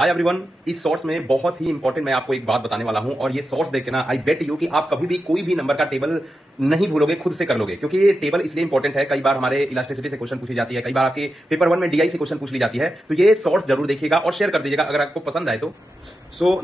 Hi everyone, इस shorts में बहुत ही इंपॉर्टेंट मैं आपको एक बात बताने वाला हूं और ये शॉर्ट्स देख के ना आई बेट यू कि आप कभी भी कोई भी नंबर का टेबल नहीं भूलोगे, खुद से कर लोगे। क्योंकि ये टेबल इसलिए इंपॉर्टेंट है, कई बार हमारे इलास्टिसिटी से क्वेश्चन पूछी जाती है, कई बार आपके पेपर 1 में डीआई से क्वेश्चन पूछ ली जाती है। तो ये शॉर्ट्स जरूर देखिएगा और शेयर कर दीजिएगा अगर आपको पसंद आए तो।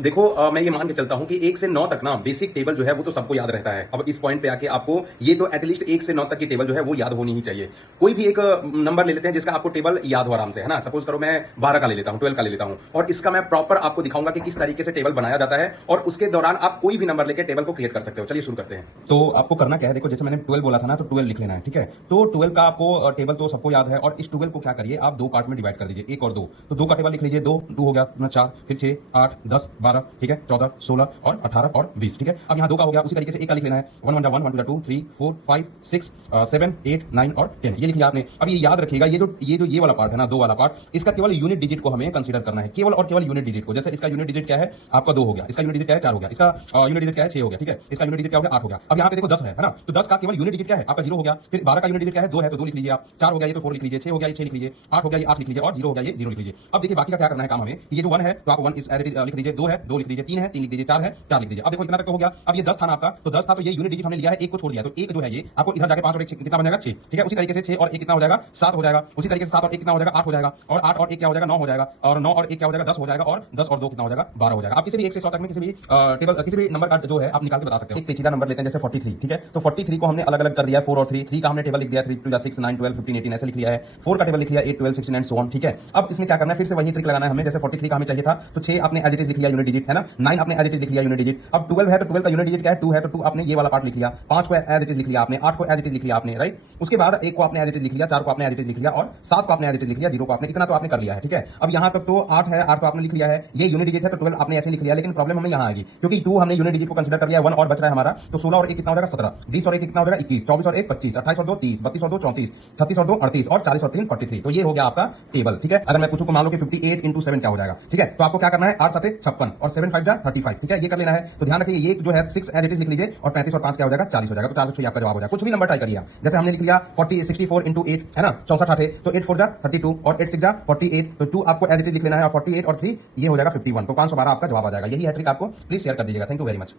देखो, मैं ये मान के चलता हूं कि 1 से 9 तक ना बेसिक टेबल जो है वो तो सबको याद रहता है। अब इस पॉइंट पे आके आपको ये तो एटलीस्ट 1 से 9 तक की टेबल जो है वो याद होनी ही चाहिए। कोई भी एक नंबर ले लेते हैं जिसका आपको टेबल याद हो आराम से, है ना। सपोज करो मैं 12 का ले लेता हूं, 12 का ले लेता हूं और इसका मैं प्रॉपर आपको दिखाऊंगा कि किस तरीके से टेबल बनाया जाता है और उसके दौरान आप कोई भी नंबर लेके टेबल को क्रिएट कर सकते हो। चलिए शुरू करते हैं। तो आपको करना क्या है, देखो जैसे मैंने 12 बोला था ना, तो 12 लिख लेना है, ठीक है। तो 12 का आपको टेबल तो सबको याद है और इस 12 को क्या करिए, आप दो पार्ट में डिवाइड कर दीजिए, 1 और 2। तो 2 का टेबल लिख लीजिए, 2 हो गया अपना 4, फिर 6, 8, 10, 12, ठीक है, 14, 16 और 18 और 20, ठीक है। अब यहाँ 2 का हो गया, उसी तरीके से 1 का लिख लेना है, 1 1 जा 1, 1 2 जा 2, 3 4 5 6 7 8 9 और 10, ये लिख लिया आपने। अब ये याद रखिएगा, ये वाला पार्ट है ना, 2 वाला पार्ट, इसका केवल यूनिट डिजिट को हमें कंसीडर करना है, केवल और केवल यूनिट डिजिट को। जैसे इसका यूनिट डिजिट क्या है, आपका 2 हो गया, इसका यूनिट डिजिट क्या है, 4 हो गया, इसका यूनिट डिजिट क्या है, 6 हो गया, ठीक है, इसका यूनिट डिजिट क्या हो गया, 8 हो गया। अब यहाँ पे देखो 10 है ना, तो 10 का केवल यूनिट डिजिट क्या है, आपका 0 हो गया। फिर 12 का यूनिट डिजिट क्या है, 2 है, तो 2 लिख लीजिए आप। 4 हो गया, ये तो 4 लिख लीजिए। 6 हो गया, ये 6 लिख लीजिए। 8 हो गया, ये 8 लिख लीजिए और 0 हो गया, ये 0 लिख लीजिए। अब देखिए बाकी का क्या करना है काम हमें, ये जो 1 है तो आप 1 इस एज इट इज लिख दीजिए, 2 है 2 लिख दीजिए, 3 है 3 लिख दीजिए, 4 है 4 लिख दीजिए। अब देखो इतना तक हो गया। अब ये 10 था ना आपका, तो 10 था, तो ये यूनिट डिजिट हमने लिया है, 1 को छोड़ दिया, तो 1 जो है ये आपको इधर जाके 5 और 1 कितना बन जाएगा, 6, ठीक है। उसी तरीके से 6 और 1 कितना हो जाएगा, 7 हो जाएगा। उसी तरीके से 7 और 1 कितना हो जाएगा, 8 हो जाएगा। और 8 और 1 क्या हो जाएगा, 9 हो जाएगा। और 9 और 1 क्या हो जाएगा, 10 हो जाएगा। और 10 और 2 कितना हो जाएगा, 12 हो जाएगा। आप किसी भी 1 से 100 तक में किसी भी टेबल किसी भी नंबर का जो है आप निकाल के बता सकते हो। एक पेचीदा नंबर लेते हैं जैसे 43, ठीक है। तो 43 को हमने अलग अलग कर दिया है, 4 और 3। 3 का हमने टेबल लिख दिया, 3 2 6 9 12 15 18 ऐसे लिख लिया है। 4 का टेबल लिख लिया, 8 12 16 एंड सो ऑन, ठीक है। अब इसमें क्या करना है, फिर से वही ट्रिक लगाना है हमें। जैसे 43 का हमें चाहिए था, तो 6 आपने एज इट इज लिख लिया यूनिट डिजिट, है ना। 9 आपने एज इट इज लिख लिया यूनिट डिजिट। अब 12 है तो 12 का यूनिट डिजिट क्या है, 2 है, तो 2 आपने ये वाला पार्ट लिख लिया। 5 को एज इट इज लिख लिया आपने, 8 को एज इट इज लिख लिया आपने, राइट। उसके बाद 1 को आपने एज इट इज लिख लिया, 4 को आपने एज इट इज लिख लिया और 7 को आपने एज इट इज लिख लिया, 0 को आपने, इतना तो आपने कर लिया है, ठीक है। अब यहां तक तो 8 है, 8 को आपने लिख लिया है, ये यूनिट डिजिट है, तो 12 आपने ऐसे लिख लिया। लेकिन प्रॉब्लम हमें यहां आएगी क्योंकि 2 हमने यूनिट डिजिट को कंसीडर कर लिया, 1 और बच रहा है हमारा, तो 16 और 1 कितना हो जाएगा, 17, 20 और 1 कितना हो जाएगा, 21, 24 और 1 25, 28 और 2 30, 32 और 2 34, 36 और 2 38 और 40 और 3 43। तो ये हो गया आपका टेबल, ठीक है। अगर मैं पूछूं तो मान लो कि 58 इंटू 7 क्या हो जाएगा, ठीक है। तो आपको क्या करना है, 8 7 56 और 7 5 जा 35, ठीक है, ये कर लेना है। तो ध्यान रखिए ये जो है 6 एज इट इज लिख लीजिए और 35 और 5 क्या हो जाएगा, 40 हो जाएगा। तो 406 आपका जवाब हो जाएगा। कुछ भी नंबर ट्राई करिए आप। जैसे हमने लिख लिया 64 इंटू 8, है ना, 64 आठे, तो 8 4 जा 32 और 8 6 जा 48, तो 2 आपको एज इट इज लिख लेना है और 48 और 3 ये हो जाएगा 51। तो 512 आपका जवाब आ जाएगा। यही है ट्रिक, आपको प्लीज शेयर कर दीजिएगा। Thank you very much.